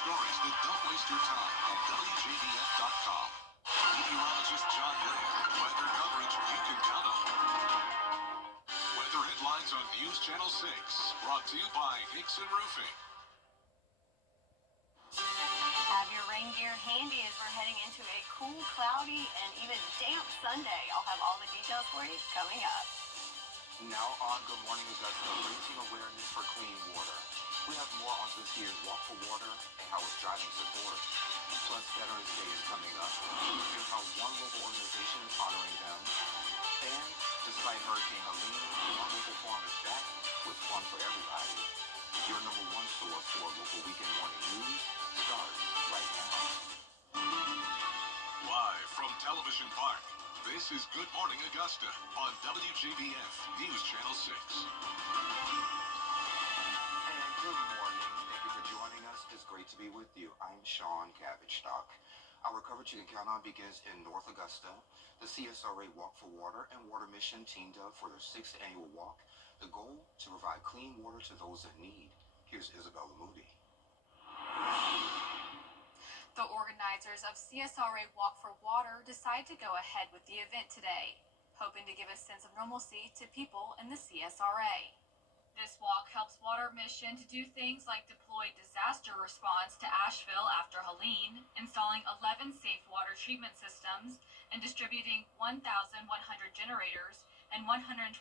stories that don't waste your time at WJBF.com. Meteorologist John Lynn, weather coverage you can count on. Weather headlines on News Channel 6, brought to you by Hickson Roofing. Have your rain gear handy as we're heading into a cool, cloudy, and even damp Sunday. I'll have all the details for you coming up. Now on Good Morning Augusta, raising awareness for clean water. We have more on this year's Walk for Water and how it's driving support. Plus, Veterans Day is coming up. We'll hear how one local organization is honoring them. And despite Hurricane Helene, one local farm is back with fun for everybody. Your number one source for local weekend morning news starts right now. Live from Television Park, this is Good Morning Augusta on WJBF News Channel 6. And good morning. Thank you for joining us. It's great to be with you. I'm Sean Cabbage-Stock. Our coverage you can count on begins in North Augusta. The CSRA Walk for Water and Water Mission teamed up for their 6th annual walk. The goal, to provide clean water to those in need. Here's Isabella Moody. The organizers of CSRA Walk for Water decide to go ahead with the event today, hoping to give a sense of normalcy to people in the CSRA. This walk helps Water Mission to do things like deploy disaster response to Asheville after Helene, installing 11 safe water treatment systems, and distributing 1,100 generators and 124,000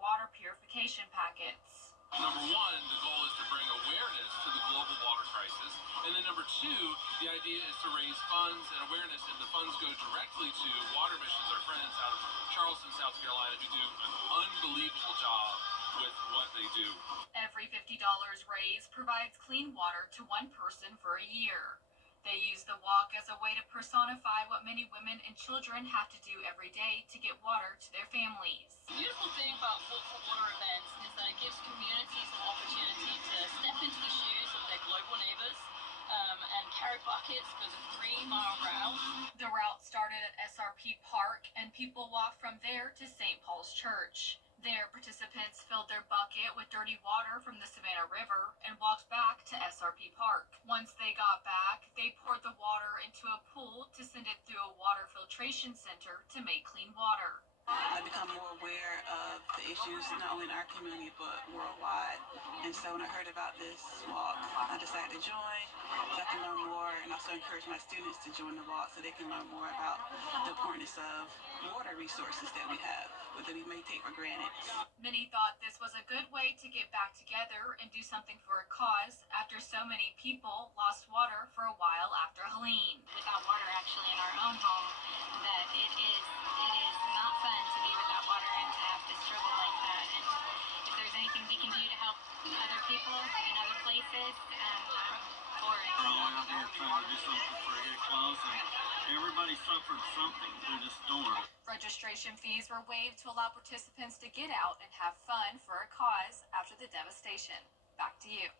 water purification packets. Number one, the goal is to bring awareness to the global water crisis. And then number two, the idea is to raise funds and awareness, and the funds go directly to Water Missions, our friends out of Charleston, South Carolina, who do an unbelievable job with what they do. Every $50 raised provides clean water to one person for a year. They use the walk as a way to personify what many women and children have to do every day to get water to their families. The beautiful thing about Walk for Water events is that it gives communities an opportunity to step into the shoes of their global neighbors and carry buckets for the 3-mile route. The route started at SRP Park, and people walked from there to St. Paul's Church. There, participants filled their bucket with dirty water from the Savannah River and walked back to SRP Park. Once they got back, they poured the water into a pool to send it through a water filtration center to make clean water. I've become more aware of the issues not only in our community but worldwide. And so when I heard about this walk, I decided to join so I can learn more, and also encourage my students to join the walk so they can learn more about the importance of water resources that we have, but that we may take for granted. Many thought this was a good way to get back together and do something for a cause after so many people lost water for a while after Helene. Without water actually in our own home, that it is not fun to be without water and to have to struggle like that. And if there's anything we can do to help other people in other places, for it. We're all out here trying to do something for a get close, and everybody suffered something through this storm. Registration fees were waived to allow participants to get out and have fun for a cause after the devastation. Back to you.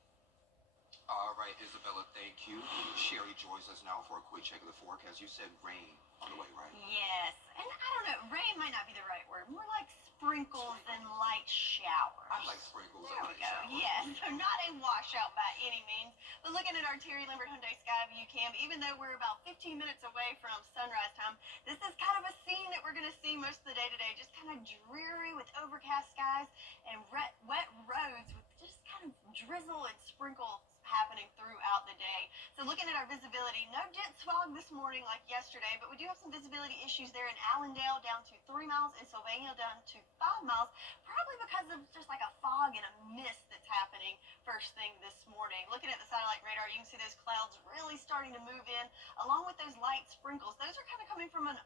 All right, Isabella, thank you. Sherry joins us now for a quick check of the forecast. You said rain on the way, right? Yes, and I don't know, rain might not be the right word. More like sprinkles and light showers. I like sprinkles There and we light go. showers. Yes, so not a washout by any means. But looking at our Terry Lambert Hyundai Skyview cam, even though we're about 15 minutes away from sunrise time, this is kind of a scene that we're going to see most of the day today. Just kind of dreary with overcast skies and wet roads with just kind of drizzle and sprinkles happening throughout the day. So looking at our visibility, no dense fog this morning like yesterday, but we do have some visibility issues there in Allendale down to 3 miles, and Sylvania down to 5 miles, probably because of just like a fog and a mist that's happening first thing this morning. Looking at the satellite radar, you can see those clouds really starting to move in, along with those light sprinkles. Those are kind of coming from an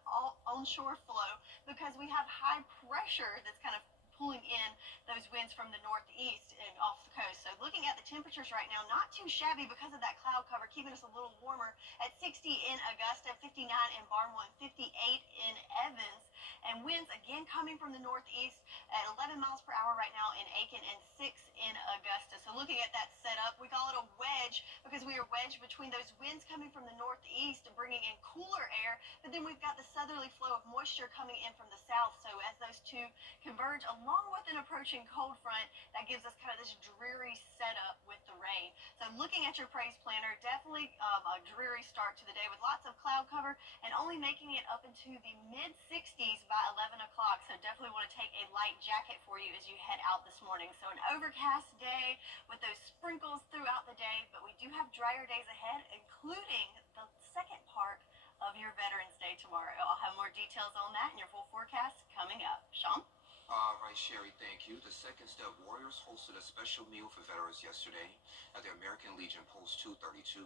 onshore flow because we have high pressure that's kind of pulling in those winds from the northeast and off the coast. So looking at the temperatures right now, not too shabby because of that cloud cover, keeping us a little warmer at 60 in Augusta, 59 in Barnwell, and 58 in Evans. And winds again coming from the northeast at 11 miles per hour right now in Aiken and 6 in Augusta. So looking at that setup, we call it a wedge because we are wedged between those winds coming from the northeast and bringing in cooler air, but then we've got the southerly flow of moisture coming in from the south. So as those two converge along with an approaching cold front, that gives us kind of this dreary setup with the rain. So looking at your praise planner, definitely a dreary start to the day with lots of cloud cover and only making it up into the mid 60s by 11 o'clock. So definitely want to take a light jacket for you as you head out this morning. So an overcast day with those sprinkles throughout the day, but we do have drier days ahead, including the second part of your Veterans Day tomorrow. I'll have more details on that and your full forecast coming up. Sean? All right, Sherry, thank you. The Second Step Warriors hosted a special meal for veterans yesterday at the American Legion Post 232.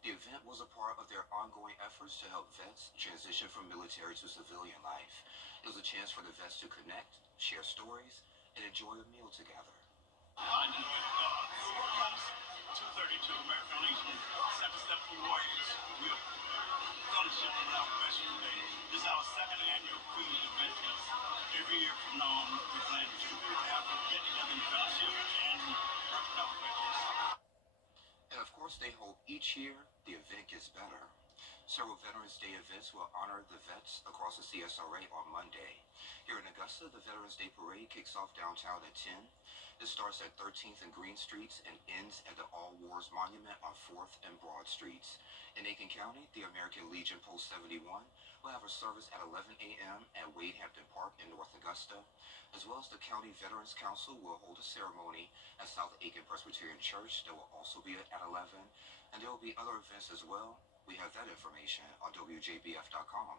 The event was a part of their ongoing efforts to help vets transition from military to civilian life. It was a chance for the vets to connect, share stories, and enjoy a meal together. Partnered with Post 232 American Legion, Second Step Warriors. We're fellowshipping our Veterans Day. This is our second annual food event. Every year from now on, we plan to have a get together in fellowship and work with our veterans. And of course, they hope each year the event gets better. Several Veterans Day events will honor the vets across the CSRA on Monday. Here in Augusta, the Veterans Day Parade kicks off downtown at 10. It starts at 13th and Green Streets and ends at the All Wars Monument on 4th and Broad Streets. In Aiken County, the American Legion Post 71 will have a service at 11 a.m. at Wade Hampton Park in North Augusta, as well as the County Veterans Council will hold a ceremony at South Aiken Presbyterian Church that will also be at 11, and there will be other events as well. We have that information on WJBF.com.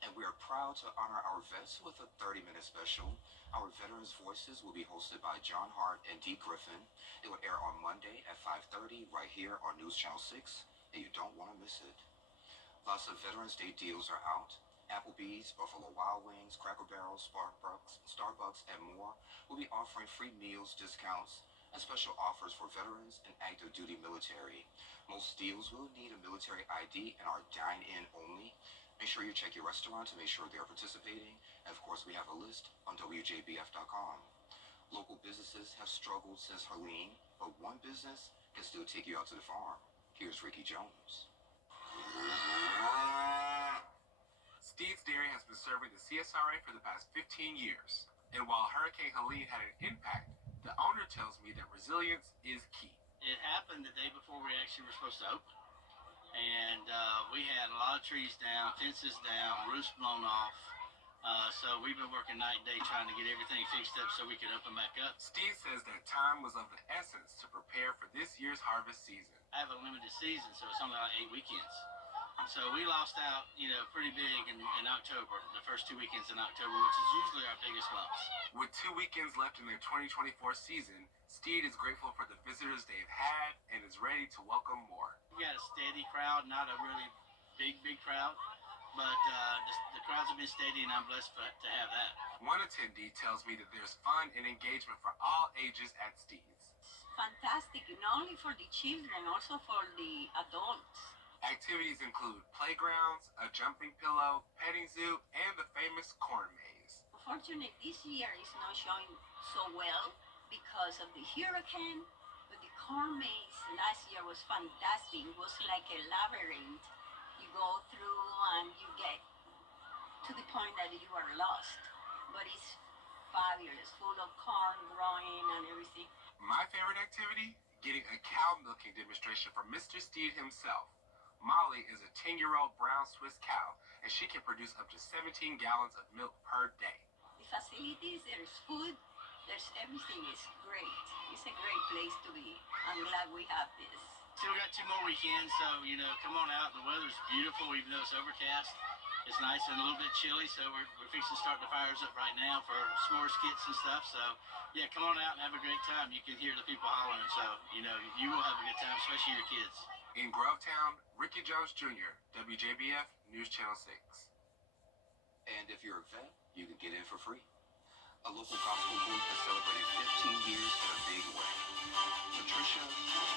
And we are proud to honor our vets with a 30-minute special. Our Veterans Voices will be hosted by John Hart and Dee Griffin. It will air on Monday at 5:30 right here on News Channel 6, and you don't want to miss it. Lots of Veterans Day deals are out. Applebee's, Buffalo Wild Wings, Cracker Barrel, Starbucks, and more will be offering free meals, discounts, and special offers for veterans and active duty military. Most deals will need a military ID and are dine-in only. Make sure you check your restaurant to make sure they are participating. And of course, we have a list on WJBF.com. Local businesses have struggled since Helene, but one business can still take you out to the farm. Here's Ricky Jones. Steve's Dairy has been serving the CSRA for the past 15 years. And while Hurricane Helene had an impact, the owner tells me that resilience is key. It happened the day before we actually were supposed to open. And we had a lot of trees down, fences down, roofs blown off. So we've been working night and day trying to get everything fixed up so we could open back up. Steve says that time was of the essence to prepare for this year's harvest season. I have a limited season, so it's only like 8 weekends. So we lost out, pretty big in October, the first 2 weekends in October, which is usually our biggest months. With 2 weekends left in their 2024 season, Steed is grateful for the visitors they've had and is ready to welcome more. We got a steady crowd, not a really big crowd, but the crowds have been steady, and I'm blessed to have that. One attendee tells me that there's fun and engagement for all ages at Steed's. Fantastic, not only for the children, also for the adults. Activities include playgrounds, a jumping pillow, petting zoo, and the famous corn maze. Unfortunately, this year is not showing so well because of the hurricane, but the corn maze last year was fantastic. It was like a labyrinth. You go through and you get to the point that you are lost, but it's fabulous, full of corn growing and everything. My favorite activity? Getting a cow milking demonstration from Mr. Steed himself. Molly is a 10-year-old brown Swiss cow, and she can produce up to 17 gallons of milk per day. The facilities, there's food, there's everything is great. It's a great place to be. I'm glad we have this. Still got 2 more weekends, so, come on out. The weather's beautiful, even though it's overcast. It's nice and a little bit chilly, so we're fixing to start the fires up right now for s'more skits and stuff. So, yeah, come on out and have a great time. You can hear the people hollering, so, you will have a good time, especially your kids. In Grovetown, Ricky Jones Jr., WJBF, News Channel 6. And if you're a vet, you can get in for free. A local gospel group has celebrated 15 years in a big way.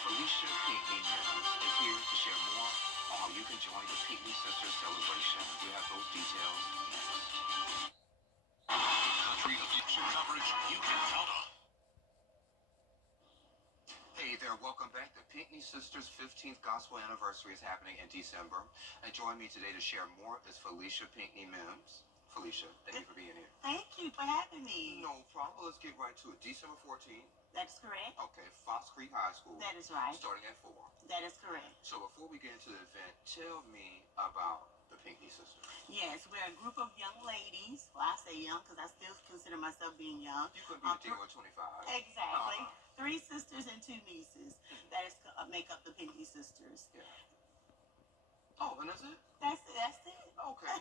Felicia Pinckney Mills is here to share more on how you can join the Pinckney Sisters celebration. We have those details next. you can count on. Hey there, welcome back. The Pinckney Sisters' 15th Gospel Anniversary is happening in December. And join me today to share more is Felicia Pinckney Mims. Felicia, thank you for being here. Thank you for having me. No problem. Let's get right to it. December 14th. That's correct. Okay, Fox Creek High School. That is right. Starting at 4. That is correct. So before we get into the event, tell me about the Pinckney Sisters. Yes, we're a group of young ladies. Well, I say young because I still consider myself being young. You could be a deal with 25. Exactly. 3 sisters and 2 nieces. That is make up the Pinckney Sisters. Yeah. Oh, and that's it? That's it. Okay.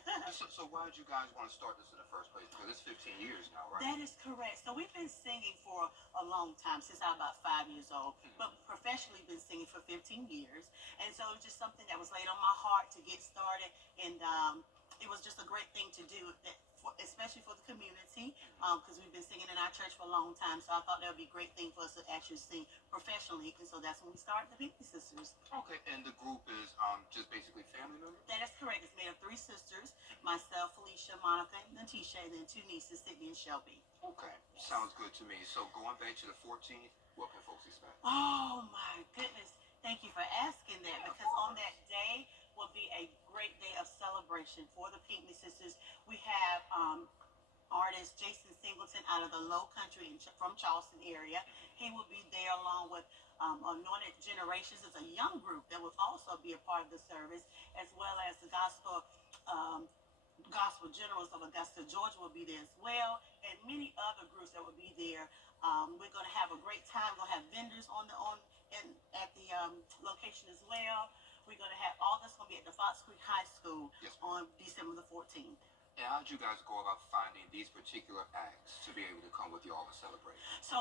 so why did you guys want to start this in the first place? Because it's 15 years now, right? That is correct. So we've been singing for a long time, since I was about 5 years old, but professionally been singing for 15 years. And so it was just something that was laid on my heart to get started. And it was just a great thing to do, especially for the community, because we've been singing in our church for a long time. So I thought that would be a great thing for us to actually sing professionally. And so that's when we started the Pinckney Sisters. Okay, and the group is just basically family members? That is correct. It's made of 3 sisters, myself, Felicia, Monica, and Natisha, and then 2 nieces, Sydney and Shelby. Okay, sounds good to me. So going back to the 14th, what can folks expect? Oh my goodness. Thank you for asking that, because on that day will be a great day of celebration for the Pinckney Sisters. We have artist Jason Singleton out of the Low Country from Charleston area. He will be there along with Anointed Generations. It's a young group that will also be a part of the service, as well as the Gospel Generals of Augusta, Georgia will be there as well, and many other groups that will be there. We're going to have a great time. We're going to have vendors at the location as well. We're going to have all this going to be at the Fox Creek High School on December the 14th. And how did you guys go about finding these particular acts to be able to come with y'all and celebrate? So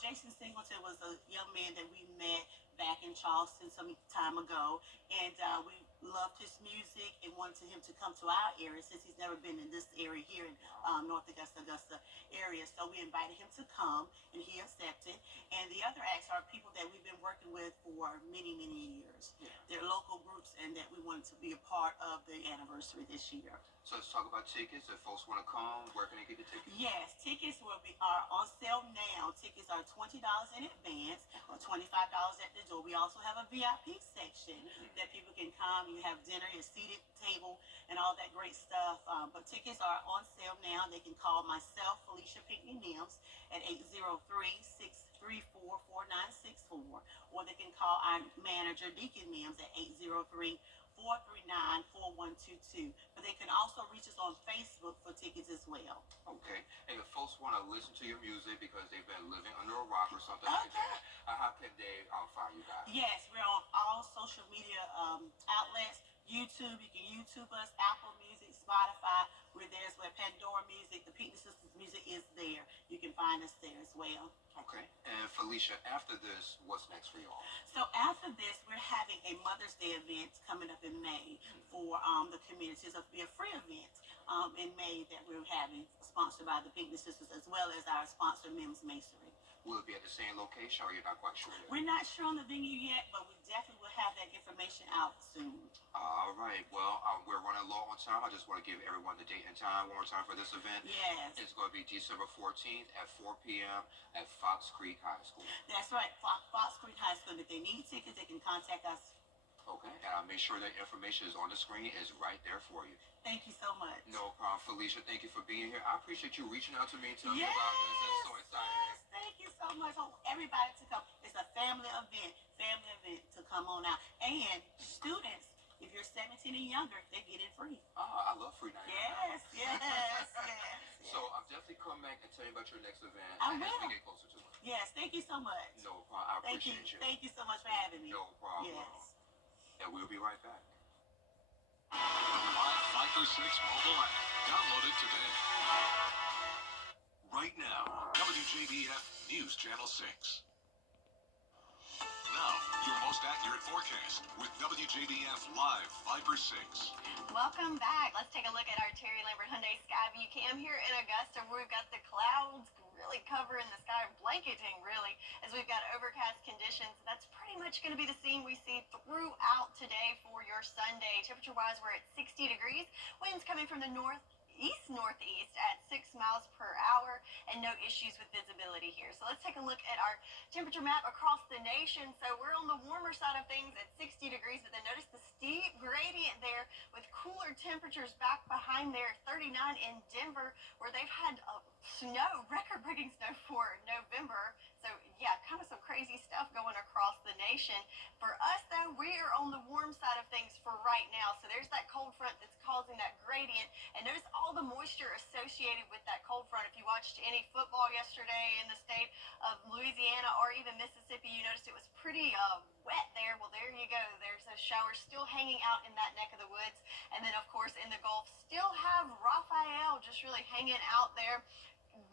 Jason Singleton was a young man that we met back in Charleston some time ago, and we loved his music and wanted him to come to our area since he's never been in this area here in North Augusta area. So we invited him to come, and he accepted. And the other acts are people that we've been working with for many, many years. Yeah. They're local groups, and that we wanted to be a part of the anniversary this year. So let's talk about tickets. If folks want to come, where can they get the tickets? Yes, tickets are on sale now. Tickets are $20 in advance or $25 at the door. We also have a VIP section that people can come. You have dinner, your seated table, and all that great stuff. But tickets are on sale now. They can call myself, Felicia Pinckney Mims, at 803-634-4964, or they can call our manager, Deacon Mims, at 803-439-4122. But they can also reach us on Facebook for tickets as well. Okay. And if folks want to listen to your music because they've been living under a rock or something like that, how can they find you guys? Yes, we're on all social media outlets. YouTube, you can YouTube us, Apple Music, Spotify. We're there as well. Pandora Music, the Pinckney Sisters music is there. You can find us there as well. Okay. And Felicia, after this, what's next for y'all? So after this, we're having a Mother's Day event coming up in May for the community. It'll be a free event in May that we're having, sponsored by the Pinckney Sisters, as well as our sponsor, Mims Masonry. Will it be at the same location, or you're not quite sure yet? We're not sure on the venue yet, but we definitely will have that information out soon. All right. Well, we're running low on time. I just want to give everyone the date and time one more time for this event. Yes. It's going to be December 14th at 4 p.m. at Fox Creek High School. That's right, Fox Creek High School. If they need tickets, they can contact us. Okay. And I'll make sure that information is on the screen. It's right there for you. Thank you so much. No problem, Felicia. Thank you for being here. I appreciate you reaching out to me and telling me about this. It's so exciting. Yes, thank you so much. I want everybody to come. It's a family event to come on out. And students, if you're 17 and younger, they get in free. Oh, I love free night. Yes. So I'm definitely come back and tell you about your next event I as will. we get closer to it. Yes, thank you so much. No problem. I appreciate you. Thank you so much for having me. No problem. Yes. And we'll be right back. The Live 506 mobile app. Download it today. Right now, WJBF News Channel 6. Now, your most accurate forecast with WJBF Live 5/6. Welcome back. Let's take a look at our Terry Lambert Hyundai Skyview cam here in Augusta, where we've got the clouds really covering the sky, blanketing really, as we've got overcast conditions. That's pretty much going to be the scene we see throughout today for your Sunday. Temperature-wise, we're at 60 degrees. Winds coming from the northeast east-northeast at 6 miles per hour, and no issues with visibility here. So let's take a look at our temperature map across the nation. So we're on the warmer side of things at 60 degrees, but then notice the steep gradient there with cooler temperatures back behind there. 39 in Denver, where they've had snow, record-breaking snow for November. So yeah, kind of some crazy stuff going across the nation. For us though, we are on the warm side of things for right now. So there's that cold front that's causing that gradient, and notice all the moisture associated with that cold front. If you watched any football yesterday in the state of Louisiana or even Mississippi, you noticed it was pretty wet there. Well, there you go. There's those showers still hanging out in that neck of the woods. And then of course in the Gulf, still have Raphael just really hanging out there,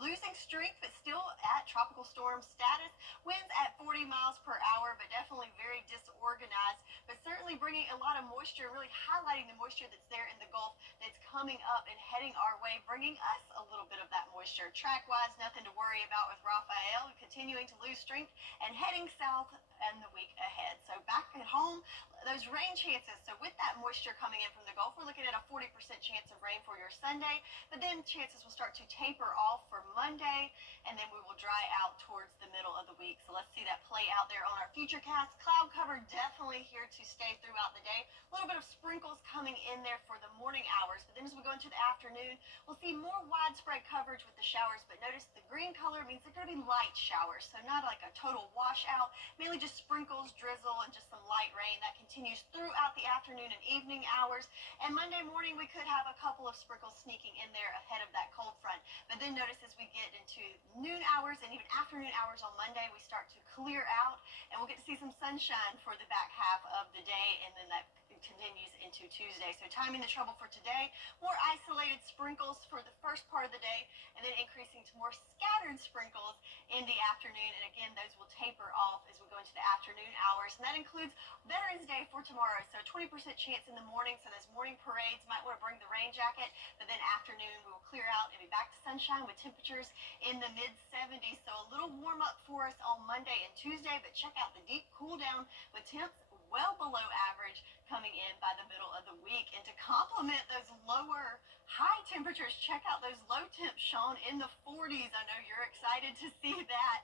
losing strength, but still at tropical storm status. Winds at 40 miles per hour, but definitely very disorganized, but certainly bringing a lot of moisture, really highlighting the moisture that's there in the Gulf that's coming up and heading our way, bringing us a little bit of that moisture. Track-wise, nothing to worry about with Raphael, continuing to lose strength and heading south in the week ahead. So back at home, those rain chances. So with that moisture coming in from the Gulf, we're looking at a 40% chance of rain for your Sunday, but then chances will start to taper off for Monday, and then we will dry out towards the middle of the week. So let's see that play out there on our futurecast. Cloud cover definitely here to stay throughout the day. A little bit of sprinkles coming in there for the morning hours, but then as we go into the afternoon, we'll see more widespread coverage with the showers, but notice the green color means they're going to be light showers, so not like a total washout, mainly just sprinkles, drizzle, and just some light rain that continues throughout the afternoon and evening hours. And Monday morning, we could have a couple of sprinkles sneaking in there ahead of that cold front. But then notice as we get into noon hours and even afternoon hours on Monday, we start to clear out, and we'll get to see some sunshine for the back half of the day, and then that continues into Tuesday. So timing the trouble for today, more isolated sprinkles for the first part of the day, and then increasing to more scattered sprinkles in the afternoon. And again, those will taper off as we go into the afternoon hours. And that includes Veterans Day for tomorrow. So 20% chance in the morning. So those morning parades, might want to bring the rain jacket, but then afternoon we will clear out and be back to sunshine with temperatures in the mid 70s. So a little warm up for us on Monday and Tuesday, but check out the deep cool down with temps well below average coming in by the middle of the week. And to complement those lower high temperatures, check out those low temps, Sean, in the 40s. I know you're excited to see that.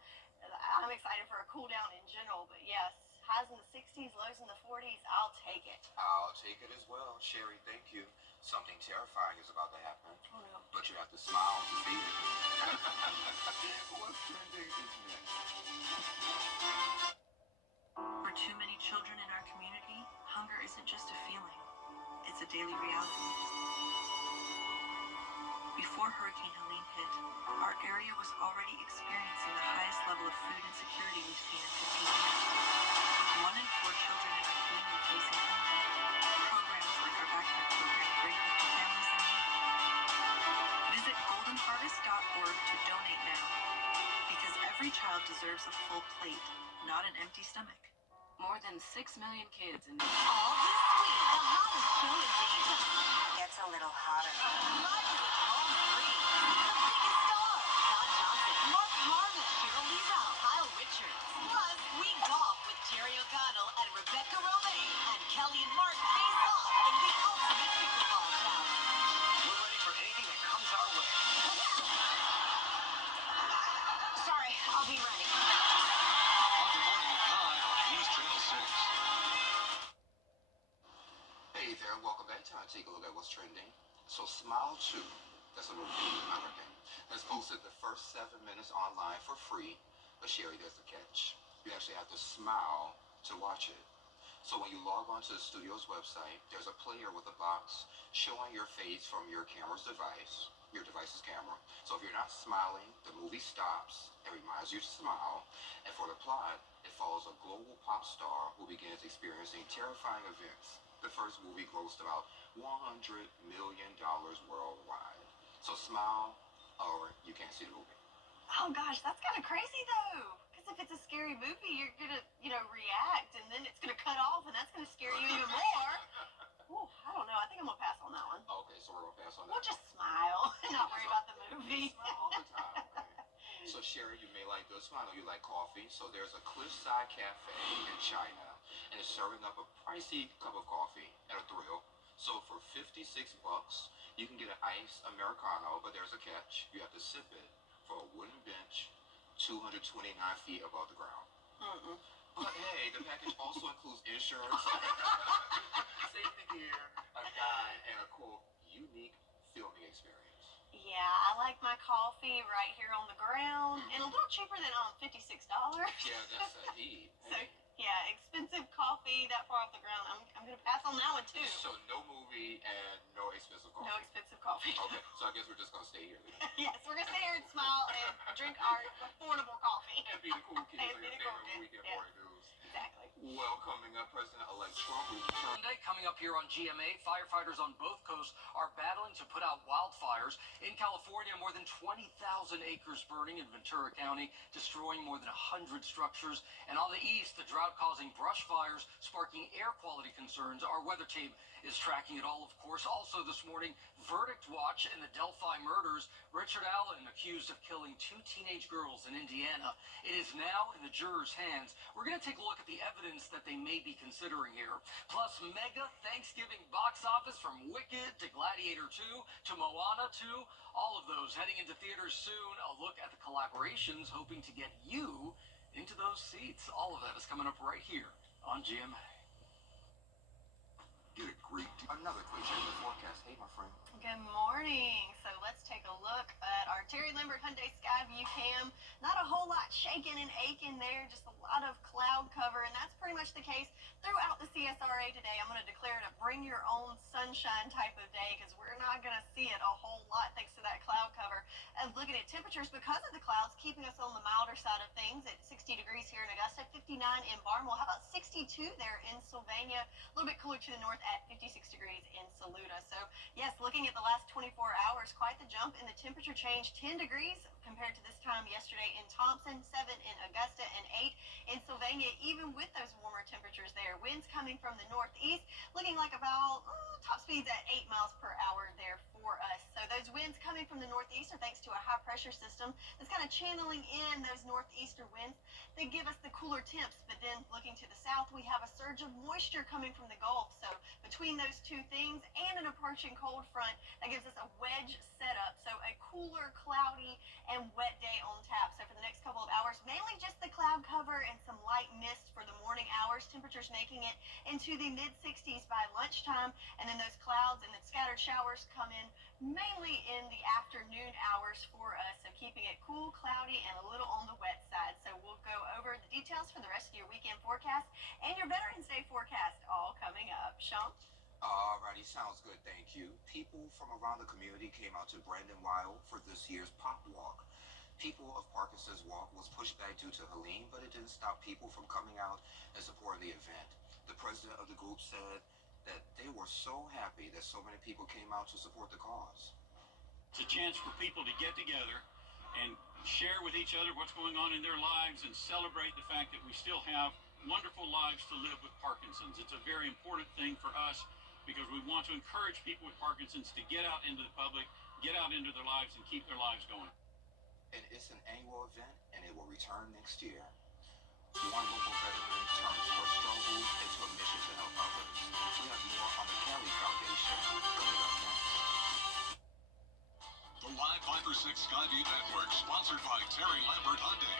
I'm excited for a cool down in general, but yes, highs in the 60s, lows in the 40s, I'll take it. I'll take it as well. Sherry, thank you. Something terrifying is about to happen. Oh no. But you have to smile to see it. What's trending is next. For too many children in our community, hunger isn't just a feeling, it's a daily reality. Before Hurricane Helene hit, our area was already experiencing the highest level of food insecurity we've seen in 15 years. With 1 in 4 children in our community facing hunger, programs like our backpack program bring hope to families in need. Visit goldenharvest.org to donate now, because every child deserves a full plate, not an empty stomach. More than 6 million kids in All this week, the hottest show in Dayton Gets a little hotter. live with Home Free. The biggest stars: Todd Johnson, Mark Harmon, Carol Lee Ralph, Kyle Richards. Plus, we golf with Jerry O'Connell and Rebecca Romaine, and Kelly and Mark face off in the ultimate pickleball challenge. We're ready for anything that comes our way. Sorry, I'll be ready. Monday morning at 9 on News Channel 6. Hey there, welcome back. Time to take a look at what's trending. So Smile 2, that's a little theme, I reckon, has posted the first 7 minutes online for free. But Sherry, there's the catch. You actually have to smile to watch it. So when you log on to the studio's website, there's a player with a box showing your face from your camera's device, your device's camera. So if you're not smiling, the movie stops and reminds you to smile. And for the plot, it follows a global pop star who begins experiencing terrifying events. The first movie grossed about $100 million worldwide. So smile or you can't see the movie. Oh gosh, that's kind of crazy though. Because if it's a scary movie, you're gonna, react, and then it's gonna cut off, and that's gonna scare you even more. Ooh, I don't know. I think I'm gonna pass on that one. Okay, so we're gonna pass on that. We'll just smile and not worry about the movie. Smile all the time, okay? So Sherry, you may like this one. I know you like coffee. So there's a cliffside cafe in China, and it's serving up a pricey cup of coffee at a thrill. So for $56, you can get an iced Americano, but there's a catch. You have to sip it for a wooden bench 229 feet above the ground. But hey, the package also includes insurance, safety gear, a guide, and a quote, unique filming experience. Yeah, I like my coffee right here on the ground and a little cheaper than $56. Yeah, that's a heat. So, yeah, expensive coffee that far off the ground. I'm going to pass on that one too. So no movie and no expensive coffee. No expensive coffee. Okay, so I guess we're just gonna stay here then. Yes, we're going to stay here and smile and drink our affordable coffee. And be the cool kids And on be your the cool favorite kids, weekend yes. morning news. Exactly. Well, coming up, President-elect Trump will return. Sunday, coming up here on GMA, firefighters on both coasts are battling to put out wildfires. In California, more than 20,000 acres burning in Ventura County, destroying more than 100 structures. And on the east, the drought causing brush fires, sparking air quality concerns. Our weather team is tracking it all, of course. Also this morning, verdict watch in the Delphi murders. Richard Allen accused of killing 2 teenage girls in Indiana. It is now in the jurors' hands. We're going to take a look at the evidence that they may be considering here. Plus, mega Thanksgiving box office from Wicked to Gladiator 2 to Moana 2. All of those heading into theaters soon. A look at the collaborations, hoping to get you into those seats. All of that is coming up right here on GMA. Get a great another quick check of the forecast. Hey, my friend. Good morning. So let's take a look at our Terry Lambert Hyundai Skyview cam. Not a whole lot shaking and aching there, just a lot of cloud cover, and that's pretty much the case throughout the CSRA today. I'm going to declare it a bring your own sunshine type of day because we're not going to see it a whole lot thanks to that cloud cover. And looking at temperatures because of the clouds, keeping us on the milder side of things at 60 degrees here in Augusta, 59 in Barnwell. How about 62 there in Sylvania? A little bit cooler to the north at 56 degrees in Saluda. So yes, looking at the last 24 hours, quite the jump in the temperature change. 10 degrees compared to this time yesterday in Thompson, 7 in Augusta, and 8 in Sylvania, even with those warmer temperatures there. Winds coming from the northeast, looking like about top speeds at 8 miles per hour there for us. So those winds coming from the northeast are thanks to a high pressure system that's kind of channeling in those northeaster winds that give us the cooler temps. But then looking to the south, we have a surge of moisture coming from the Gulf. So between those two things and an approaching cold front, that gives us a wedge setup. So a cooler, cloudy, and wet day on tap. So for the next couple of hours, mainly just the cloud cover and some light mist for the morning hours. Temperatures making it into the mid-60s by lunchtime. And then those clouds and the scattered showers come in mainly in the afternoon hours for us. So keeping it cool, cloudy, and a little on the wet side. So we'll go over the details for the rest of your weekend forecast and your Veterans Day forecast all coming up. Sean? Alrighty, sounds good, thank you. People from around the community came out to Brandon Wild for this year's Pop Walk. People of Parkinson's Walk was pushed back due to Helene, but it didn't stop people from coming out and supporting the event. The president of the group said that they were so happy that so many people came out to support the cause. It's a chance for people to get together and share with each other what's going on in their lives and celebrate the fact that we still have wonderful lives to live with Parkinson's. It's a very important thing for us because we want to encourage people with Parkinson's to get out into the public, get out into their lives, and keep their lives going. And it's an annual event, and it will return next year. One local veteran turns her struggle into a mission to help others. We have more on the Kelly Foundation coming up next. The Live 5 for 6 Skyview Network, sponsored by Terry Lambert Hyundai.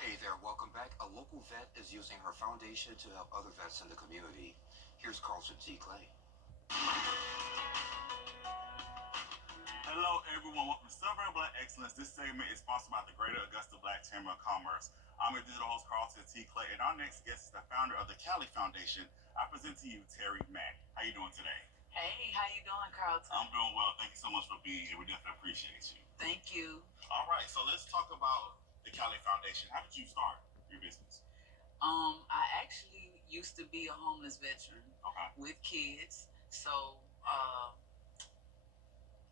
Hey there, welcome back. A local vet is using her foundation to help other vets in the community. Here's Carlton T. Clay. Hello, everyone. Welcome to Celebrating Black Excellence. This segment is sponsored by the Greater Augusta Black Chamber of Commerce. I'm your digital host, Carlton T. Clay, and our next guest is the founder of the Cali Foundation. I present to you Terry Mack. How you doing today? Hey, how you doing, Carlton? I'm doing well. Thank you so much for being here. We definitely appreciate you. Thank you. All right, so let's talk about the Cali Foundation. How did you start your business? I actually used to be a homeless veteran with kids. So,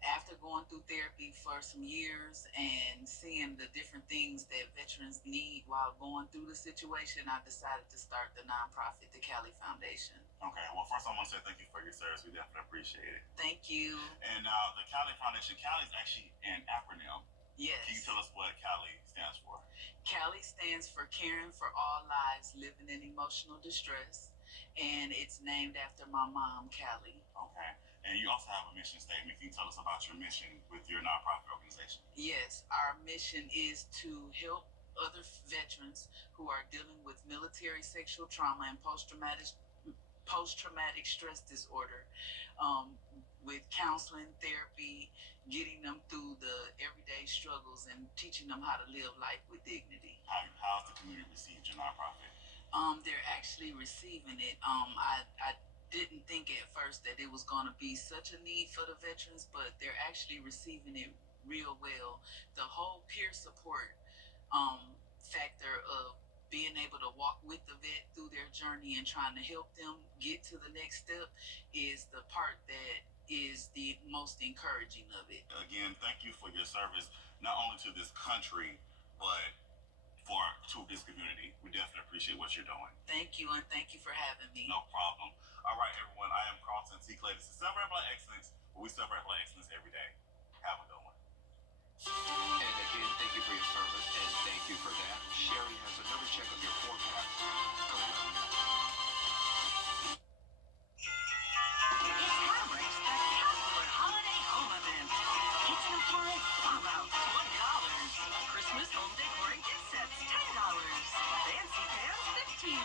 after going through therapy for some years and seeing the different things that veterans need while going through the situation, I decided to start the nonprofit, the Cali Foundation. Okay, well, first I want to say thank you for your service. We definitely appreciate it. Thank you. And the Cali Foundation, Cali is actually an acronym Yes. Can you tell us what CALI stands for? CALI stands for Caring for All Lives Living in Emotional Distress, and it's named after my mom, Callie. Okay. And you also have a mission statement. Can you tell us about your mission with your nonprofit organization? Yes, our mission is to help other veterans who are dealing with military sexual trauma and post-traumatic stress disorder, with counseling, therapy, getting them through the everyday struggles and teaching them how to live life with dignity. How's the community received your nonprofit? They're actually receiving it. I didn't think at first that it was going to be such a need for the veterans, but they're actually receiving it real well. The whole peer support factor of being able to walk with the vet through their journey and trying to help them get to the next step is the part that is the most encouraging of it. Again, thank you for your service, not only to this country, but to this community. We definitely appreciate what you're doing. Thank you, and thank you for having me. No problem. All right, everyone. I am Carlton T. Clay. This is Celebrate Black Excellence, where we celebrate Black excellence every day. Have a good one. And again, thank you for your service, and thank you for that. Sherry has another check of your forecast coming up. It's Hamrick's Spectacular Holiday Home Event. Kitchen appliance blowout, $20. Christmas home decor and gift sets, $10. Fancy pans, $15.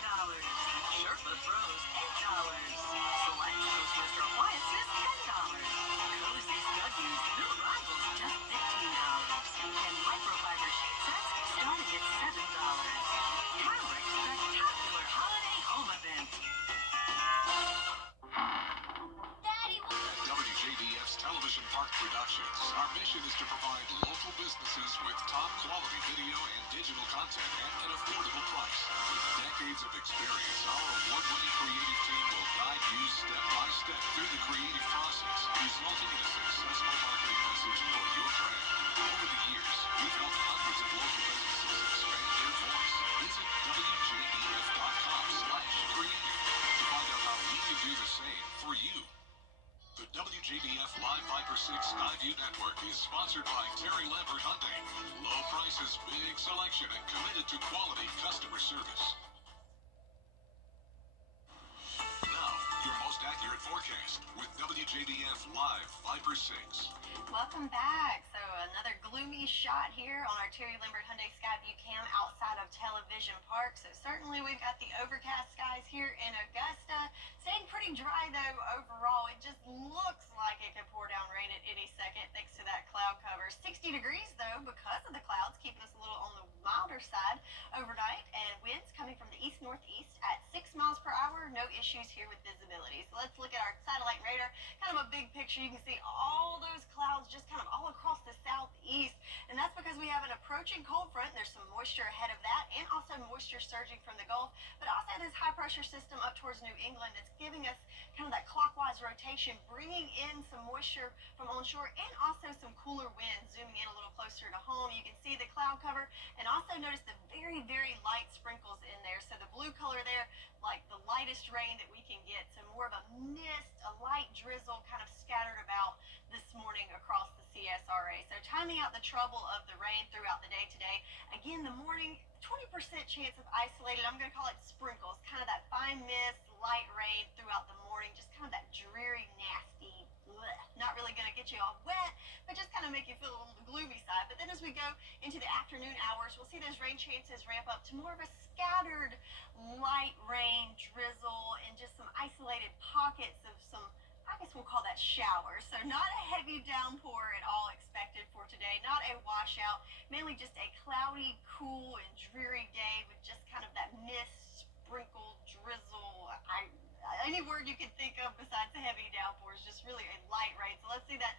Sherpa Throws, $8. Select Toastmaster appliances, $10. Cozy Snuggies, new arrivals, just $15. And microfiber sheet sets, starting at $7. Hamrick's Spectacular Holiday Home Event. At WJBF's Television Park Productions, our mission is to provide local businesses with top quality video and digital content at an affordable price. With decades of experience, our award-winning creative team will guide you step by step through the creative process, resulting in a successful marketing message for your brand. Over the years, we've helped hundreds of local businesses expand their voice. Visit WJBF.com/creative to find out how we can do the same for you. The WJBF Live Viper 6 Skyview Network is sponsored by Terry Lambert Hyundai. Low prices, big selection, and committed to quality customer service. Now, your most accurate forecast with WJBF Live Viper 6. Welcome back. So another gloomy shot here on our Terry Lambert Hyundai Skyview cam outside of Television Park. So certainly we've got the overcast skies here in Augusta. Staying pretty dry though overall. It just looks like it could pour down rain at any second thanks to that cloud cover. 60 degrees though because of the clouds, keeping us a little on the milder side overnight. And winds coming from the east-northeast at 6 miles per hour. No issues here with visibility. So let's look at our satellite radar. Kind of a big picture. You can see all those clouds just kind of all across the southeast. And that's because we have an approaching cold front. There's some moisture ahead of that and also moisture surging from the Gulf. But also this high pressure system up towards New England that's giving us kind of that clockwise rotation, bringing in some moisture from onshore and also some cooler winds. Zooming in a little closer to home, you can see the cloud cover and also notice the very, very light sprinkles in there. So the blue color there, like the lightest rain that we can get. So more of a mist, a light drizzle kind of scattered about this morning across the CSRA. So timing out the trouble of the rain throughout the day today. Again, the morning, 20% chance of isolated, I'm going to call it sprinkles, kind of that fine mist, light rain throughout the morning, just kind of that dreary, nasty, bleh. Not really going to get you all wet, but just kind of make you feel on the gloomy side. But then as we go into the afternoon hours, we'll see those rain chances ramp up to more of a scattered light rain, drizzle, and just some isolated pockets of some, I guess we'll call that showers. So not a heavy downpour at all expected for today, not a washout, mainly just a cloudy, cool, and dreary day with just kind of that mist, sprinkle, drizzle, any word you can think of besides a heavy downpour is just really a light rain. So let's see that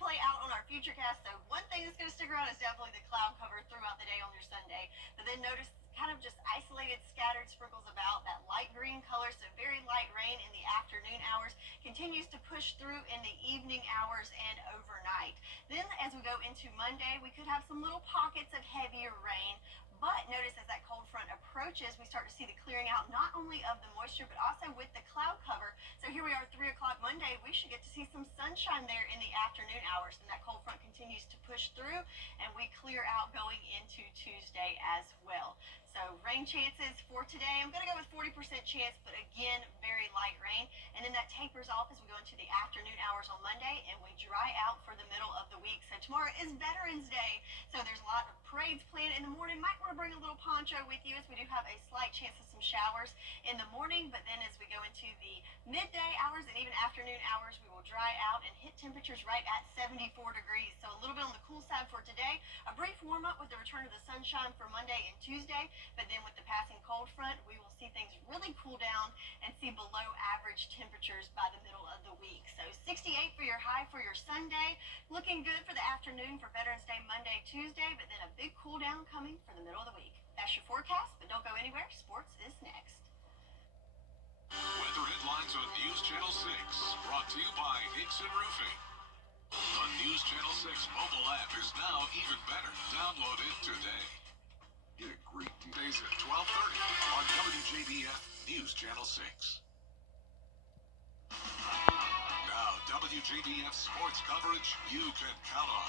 play out on our futurecast. So one thing that's going to stick around is definitely the cloud cover throughout the day on your Sunday. But then notice kind of just isolated scattered sprinkles about that light green color, so very light rain in the afternoon hours, continues to push through in the evening hours and overnight. Then as we go into Monday, we could have some little pockets of heavier rain, but notice as that cold front approaches approaches, we start to see the clearing out not only of the moisture, but also with the cloud cover. So here we are, 3 o'clock Monday. We should get to see some sunshine there in the afternoon hours, and that cold front continues to push through, and we clear out going into Tuesday as well. So rain chances for today, I'm going to go with 40% chance, but again, very light rain. And then that tapers off as we go into the afternoon hours on Monday, and we dry out for the middle of the week. So tomorrow is Veterans Day, so there's a lot of parades planned in the morning. Might want to bring a little poncho with you, as we do have a slight chance of some showers in the morning. But then as we go into the midday hours and even afternoon hours, we will dry out and hit temperatures right at 74 degrees. So a little bit on the cool side for today. A brief warm up with the return of the sunshine for Monday and Tuesday. But then with the passing cold front, we will see things really cool down and see below average temperatures by the middle of the week. So 68 for your high for your Sunday. Looking good for the afternoon for Veterans Day Monday, Tuesday, but then a big cool down coming for the middle of the week. That's your forecast, but don't go anywhere. Sports is next. Weather headlines on News Channel 6, brought to you by Hickson Roofing. The News Channel 6 mobile app is now even better. Download it today. Get a great deal. Days at 12:30 on WJBF News Channel 6. Now, WJBF sports coverage you can count on.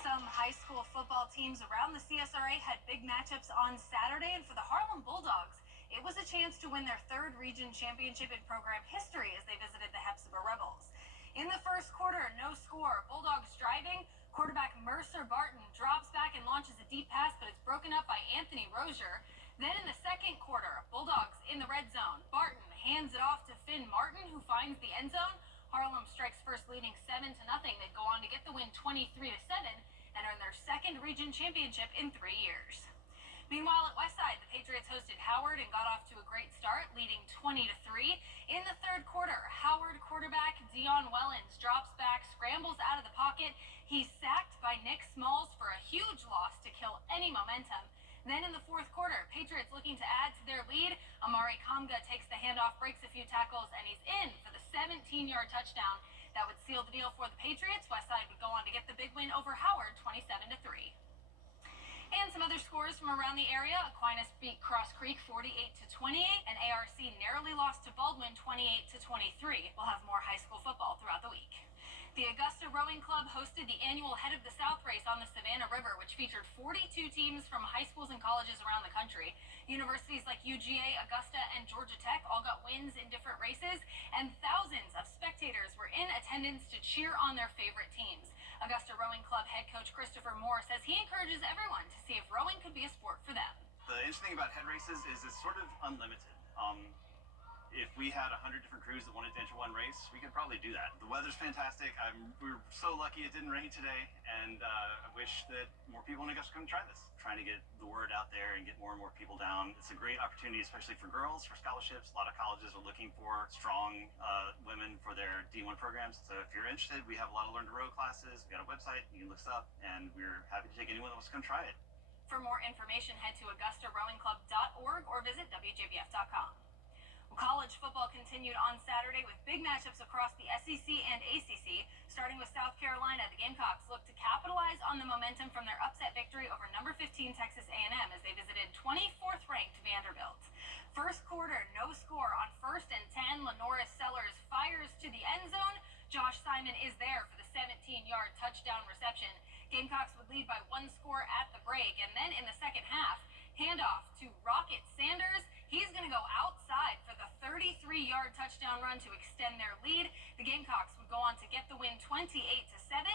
Some high school football teams around the CSRA had big matchups on Saturday, and for the Harlem Bulldogs, it was a chance to win their third region championship in program history as they visited the Hepzibah Rebels. In the first quarter, no score. Bulldogs driving. Quarterback Mercer Barton drops back and launches a deep pass, but it's broken up by Anthony Rozier. Then in the second quarter, Bulldogs in the red zone. Barton hands it off to Finn Martin, who finds the end zone. Harlem strikes first, leading 7-0. They'd go on to get the win 23-7 and earn their second region championship in 3 years. Meanwhile, at Westside, the Patriots hosted Howard and got off to a great start, leading 20-3. In the third quarter, Howard quarterback Dion Wellens drops back, scrambles out of the pocket. He's sacked by Nick Smalls for a huge loss to kill any momentum. Then in the fourth quarter, Patriots looking to add to their lead. Amari Kamga takes the handoff, breaks a few tackles, and he's in for the 17-yard touchdown. That would seal the deal for the Patriots. Westside would go on to get the big win over Howard, 27-3. And some other scores from around the area. Aquinas beat Cross Creek 48-28, and ARC narrowly lost to Baldwin 28-23. We'll have more high school football throughout the week. The Augusta Rowing Club hosted the annual Head of the South race on the Savannah River, which featured 42 teams from high schools and colleges around the country. Universities like UGA, Augusta, and Georgia Tech all got wins in different races, and thousands of spectators were in attendance to cheer on their favorite teams. Augusta Rowing Club head coach Christopher Moore says he encourages everyone to see if rowing could be a sport for them. The interesting thing about head races is it's sort of unlimited. If we had 100 different crews that wanted to enter one race, we could probably do that. The weather's fantastic. We were so lucky it didn't rain today, and I wish that more people in Augusta could try this. Trying to get the word out there and get more and more people down. It's a great opportunity, especially for girls, for scholarships. A lot of colleges are looking for strong women for their D1 programs. So if you're interested, we have a lot of Learn to Row classes. We got a website. You can look us up, and we're happy to take anyone that wants to come try it. For more information, head to AugustaRowingClub.org or visit WJBF.com. College football continued on Saturday with big matchups across the SEC and ACC. Starting with South Carolina, the Gamecocks looked to capitalize on the momentum from their upset victory over number 15 Texas A&M as they visited 24th-ranked Vanderbilt. First quarter, no score. On 1st and 10, Lenoris Sellers fires to the end zone. Josh Simon is there for the 17-yard touchdown reception. Gamecocks would lead by 1 score at the break, and then in the second half, handoff to Rocket Sanders. He's going to go outside for the 33-yard touchdown run to extend their lead. The Gamecocks would go on to get the win 28-7.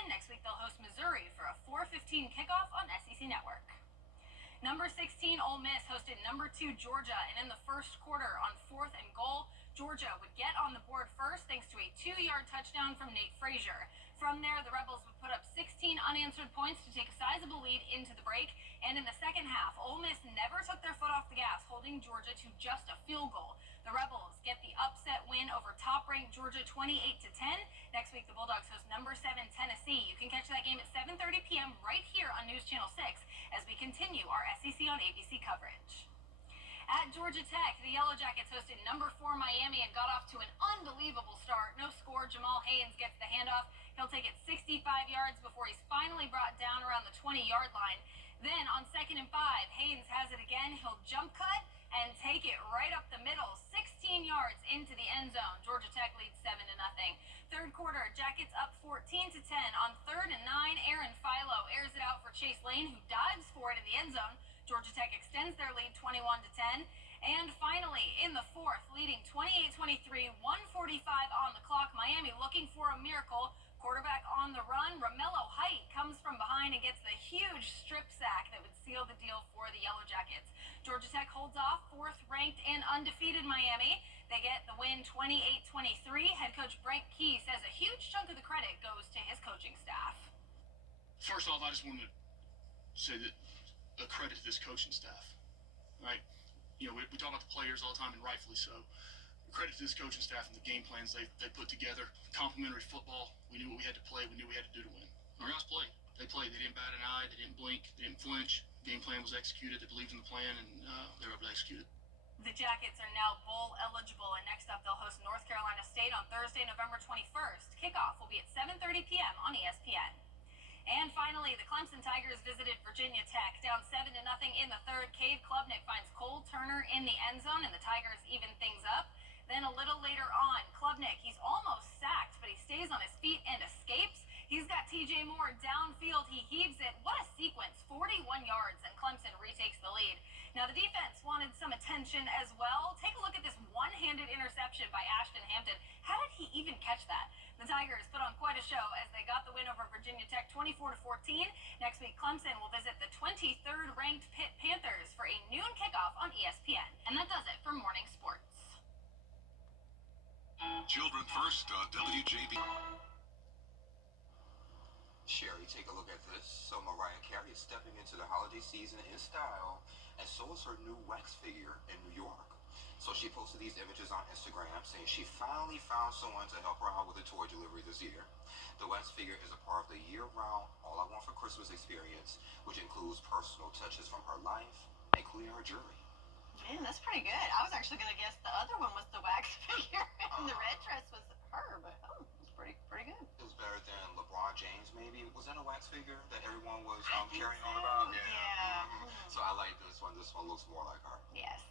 Next week they'll host Missouri for a 4:15 kickoff on SEC Network. Number 16 Ole Miss hosted number 2 Georgia, and in the first quarter on 4th and goal, Georgia would get on the board first thanks to a 2-yard touchdown from Nate Frazier. From there, the Rebels would put up 16 unanswered points to take a sizable lead into the break. And in the second half, Ole Miss never took their foot off the gas, holding Georgia to just a field goal. The Rebels get the upset win over top-ranked Georgia 28-10. Next week, the Bulldogs host number 7 Tennessee. You can catch that game at 7:30 p.m. right here on News Channel 6 as we continue our SEC on ABC coverage. At Georgia Tech, the Yellow Jackets hosted number 4 Miami and got off to an unbelievable start. No score. Jamal Haynes gets the handoff. He'll take it 65 yards before he's finally brought down around the 20-yard line. Then on 2nd and 5, Haynes has it again. He'll jump cut, and take it right up the middle, 16 yards into the end zone. Georgia Tech leads 7-0. Third quarter, Jackets up 14-10 on 3rd and 9. Aaron Philo airs it out for Chase Lane, who dives for it in the end zone. Georgia Tech extends their lead 21-10. And finally, in the fourth, leading 28-23, 1:45 on the clock, Miami looking for a miracle. Quarterback on the run, Romello Height comes from behind and gets the huge strip sack that would seal the deal for the Yellow Jackets. Georgia Tech holds off 4th-ranked and undefeated Miami. They get the win 28-23. Head coach Brent Key says a huge chunk of the credit goes to his coaching staff. First off, I just want to say that a credit to this coaching staff, right? You know, we talk about the players all the time, and rightfully so. Credit to this coaching staff and the game plans they put together. Complimentary football. We knew what we had to play. We knew what we had to do to win. Our guys played. They played. They didn't bat an eye. They didn't blink. They didn't flinch. Game plan was executed. They believed in the plan, and they were able to execute it. The Jackets are now bowl eligible, and next up they'll host North Carolina State on Thursday, November 21st. Kickoff will be at 7:30 p.m. on ESPN. And finally, the Clemson Tigers visited Virginia Tech, down 7-0 in the third. Cade Klubnik finds Cole Turner in the end zone, and the Tigers even things up. Then a little later on, Klubnik, he's almost sacked, but he stays on his feet and escapes. He's got TJ Moore downfield. He heaves it. What a sequence. 41 yards, and Clemson retakes the lead. Now, the defense wanted some attention as well. Take a look at this one-handed interception by Ashton Hampton. How did he even catch that? The Tigers put on quite a show as they got the win over Virginia Tech 24-14. Next week, Clemson will visit the 23rd ranked Pitt Panthers for a noon kickoff on ESPN. And that does it for Morning Sports. Children first on WJBF. Sherry, take a look at this. So Mariah Carey is stepping into the holiday season in style, and so is her new wax figure in New York. So she posted these images on Instagram saying she finally found someone to help her out with a toy delivery this year. The wax figure is a part of the year-round All I Want for Christmas experience, which includes personal touches from her life, including her jewelry. Man, that's pretty good. I was actually going to guess the other one was the wax figure, and the red dress was her, but it's pretty good. It was better than LeBron James, maybe. Was that a wax figure that everyone was carrying on about? Yeah. So I like this one. This one looks more like her. Yes.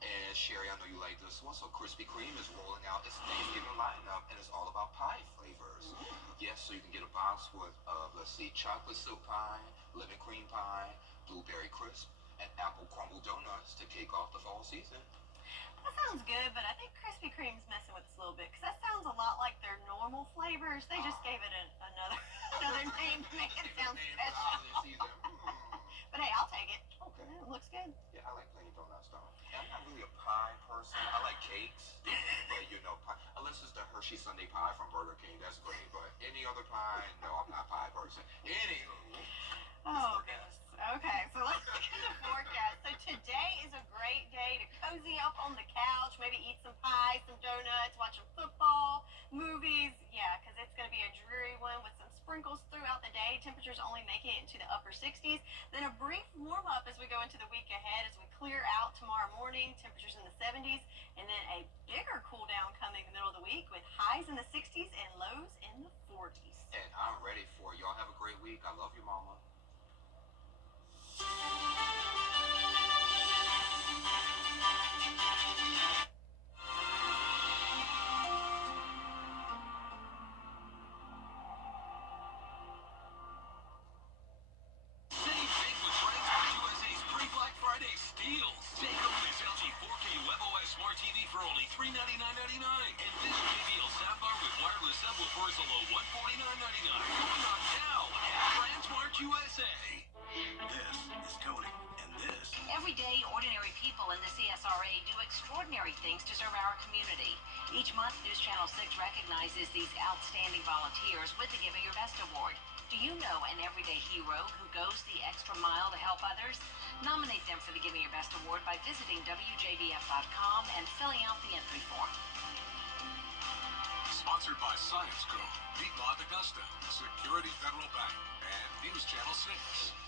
And Sherry, I know you like this one. So Krispy Kreme is rolling out its Thanksgiving lineup, and it's all about pie flavors. Yes, so you can get a box with, let's see, chocolate silk pie, lemon cream pie, blueberry crisp, and apple crumble donuts to kick off the fall season. That sounds good, but I think Krispy Kreme's messing with us a little bit, because that sounds a lot like their normal flavors. They just gave it another name to make it sound special. But hey, I'll take it. Okay. Yeah, it looks good. Yeah, I like plain donuts though. And I'm not really a pie person. I like cakes, but pie, unless it's the Hershey Sundae pie from Burger King, that's great. But any other pie, no, I'm not a pie person. Anywho. Oh, goodness. Okay, so let's look at the forecast. So today is a great day to cozy up on the couch, maybe eat some pie, some donuts, watch some football, movies. Yeah, because it's going to be a dreary one with some sprinkles throughout the day. Temperatures only making it into the upper 60s. Then a brief warm-up as we go into the week ahead as we clear out tomorrow morning. Temperatures in the 70s. And then a bigger cool down coming in the middle of the week with highs in the 60s and lows in the 40s. And I'm ready for it. Y'all have a great week. I love you, Mama. For only $399.99, and this JBL soundbar with wireless subwoofers a low $149.99. Going on now at Transmart USA. This is Tony, and this. Every day, ordinary people in the CSRA do extraordinary things to serve our community. Each month, News Channel 6 recognizes these outstanding volunteers with the Giving Your Best Award. Do you know an everyday hero who goes the extra mile to help others? Nominate them for the Giving Your Best Award by visiting WJBF.com and filling out the entry form. Sponsored by Science Co., Beat Augusta, Security Federal Bank, and News Channel 6.